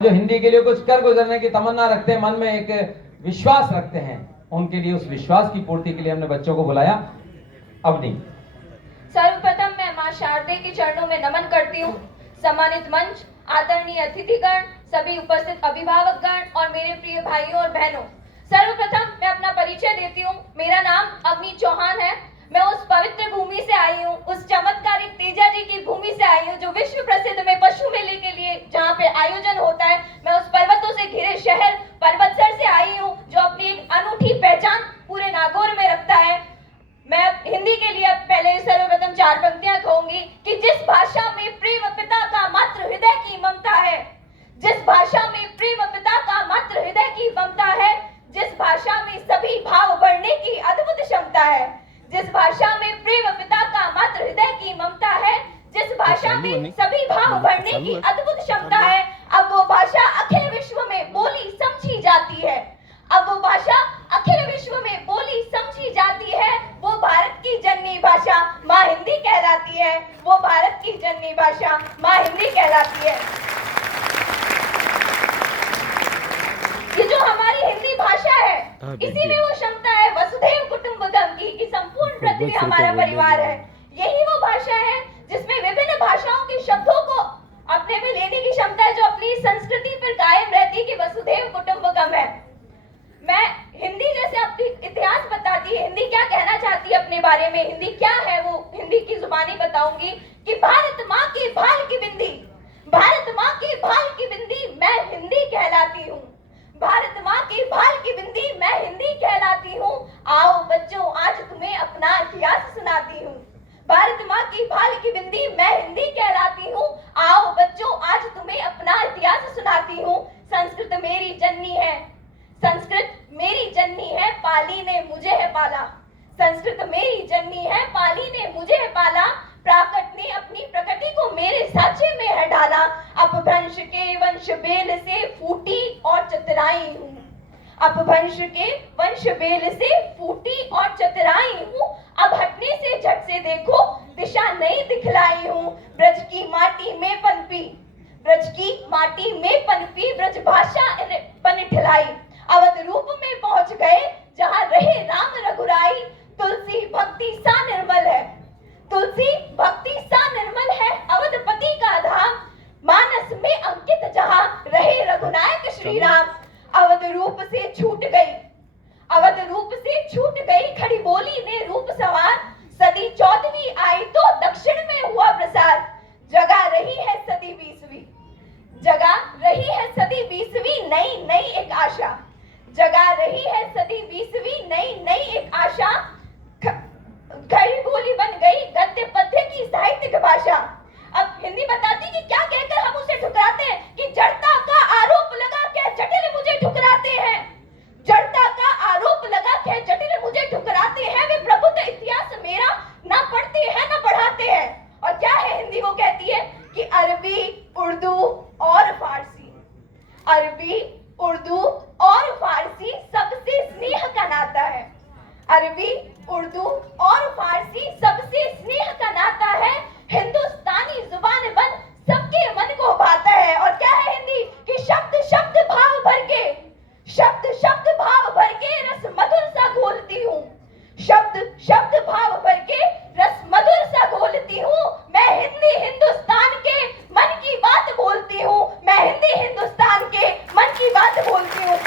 जो हिंदी के लिए कुछ कर गुजरने की तमन्ना रखते हैं, मन में एक विश्वास रखते हैं, उनके लिए उस विश्वास की पूर्ति के लिए हमने बच्चों को बुलाया। अवनी, सर्वप्रथम मैं मां शारदे के चरणों में नमन करती हूँ। सम्मानित मंच, आदरणीय अतिथिगण, सभी उपस्थित अभिभावकगण और मेरे प्रिय भाइयों और बहनों, सर्वप्रथम मैं अपना परिचय देती हूँ। मेरा नाम अवनी चौहान है। मैं उस पवित्र भूमि से आई हूँ, उस चमत्कारिक तेजा जी की भूमि से आई हूँ जो विश्व प्रसिद्ध में पशु मेले के लिए जहाँ पे आयोजन होता है। मैं उस पर्वतों से घिरे शहर पर्वतसर से आई हूँ जो अपनी एक अनूठी पहचान पूरे नागौर में रखता है। मैं हिंदी के लिए पहले सर्वप्रथम 4 पंक्तियां कहूंगी कि जिस भाषा में प्रेम पिता का मातृ हृदय की ममता है, जिस भाषा में प्रेम पिता का मातृ हृदय की ममता है, जिस भाषा में सभी भाव बढ़ने की अद्भुत क्षमता है, जिस भाषा में प्रेम पिता का मातृ हृदय की ममता है, जिस भाषा में सभी भाव बढ़ने की अद्भुत क्षमता है, अब वो भाषा अखिल विश्व में बोली समझी जाती है। अब वो भाषा अखिल विश्व में बोली समझी जाती है। वो भारत की जननी भाषा माँ हिंदी कहलाती है। वो भारत की जननी भाषा माँ हिंदी कहलाती है। ये जो हमारी हिंदी भाषा है, इसी में वो क्षमता है वसुधैव कुटुंबकम की, कि संपूर्ण पृथ्वी हमारा परिवार है। यही वो भाषा है जिसमें विभिन्न भाषाओं के शब्दों को अपने में लेने की क्षमता है, जो अपनी संस्कृति पर कायम रहती है कि वसुधैव कुटुंबकम है। मैं हिंदी जैसे अपनी इतिहास बताती है, हिंदी क्या कहना चाहती है अपने बारे में, हिंदी क्या है, वो हिंदी की जुबानी बताऊंगी कि भारत माँ की भाल की बिंदी, भारत माँ की भाल की बिंदी मैं हिंदी कहलाती हूँ। भारत माँ की भाल की बिंदी मैं हिंदी कहलाती हूँ। आओ बच्चों, आज तुम्हें अपना इतिहास सुनाती हूँ। भारत माँ की भाल की बिंदी मैं हिंदी कहलाती हूँ। आओ बच्चों, आज तुम्हें अपना इतिहास सुनाती हूँ। संस्कृत मेरी जननी है, संस्कृत मेरी जननी है, पाली ने मुझे है पाला। संस्कृत मेरी जननी है, पाली ने मुझे है पाला। प्राकृत ने अपनी प्रकृति को मेरे साँचे में है डाला। अपभ्रंश के वंश बेल से फूटी और चतुराई हूँ। अपभ्रंश के वंश बेल से फूटी और चतुराई हूँ। अब हटने से झट से देखो, दिशा नहीं दिखलाई हूँ। ब्रज की माटी में पनपी, ब्रज की माटी में पनपी, ब्रज भाषा पनठलाई। अवध रूप में पहुंच गए जहां रहे राम रघुराई। तुलसी भक्ति सा निर्मल है, तुलसी भक्ति सा निर्मल है। अवधपति का धाम, मानस में अंकित जहां रहे रघुनायक श्री राम। अवध रूप से छूट गई, अवध रूप से छूट गई, खड़ी बोली ने रूप सवार। सदी 14वीं आई तो दक्षिण में हुआ प्रसार। जगह रही है सदी 20वीं, जगह रही है सदी 20वीं, नई नई एक आशा। जगह रही है सदी 20वीं, नई नई एक आशा। खड़ी बोली बन गई गद्य पद्य की साहित्यिक भाषा। अब हिंदी बताती कि क्या कहकर हम उसे ठुकराते हैं, कि जड़ता का आरोप लगा के जटिल मुझे ठुकराते हैं। जड़ता का आरोप लगा के जटिल मुझे ठुकराते हैं। वे प्रबुद्ध इतिहास मेरा ना पढ़ते हैं ना पढ़ाते हैं। और क्या है हिंदी, वो कहती है कि अरबी, उर्दू और फारसी, अरबी, उर्दू और फारसी सबसे स्नेह का नाता है। अरबी, उर्दू और फारसी सबसे स्नेह का नाता है। हिंदुस्तानी जुबान बन सबके मन को भाता है। और क्या है हिंदी, कि शब्द शब्द भाव भर के, शब्द शब्द भाव भर के रस मधुर सा घोलती हूँ। शब्द शब्द भाव भर के रस मधुर सा घोलती हूँ। मैं हिंदी हिंदुस्तान के मन की बात बोलती हूँ। मैं हिंदी हिंदुस्तान के मन की बात बोलती हूँ।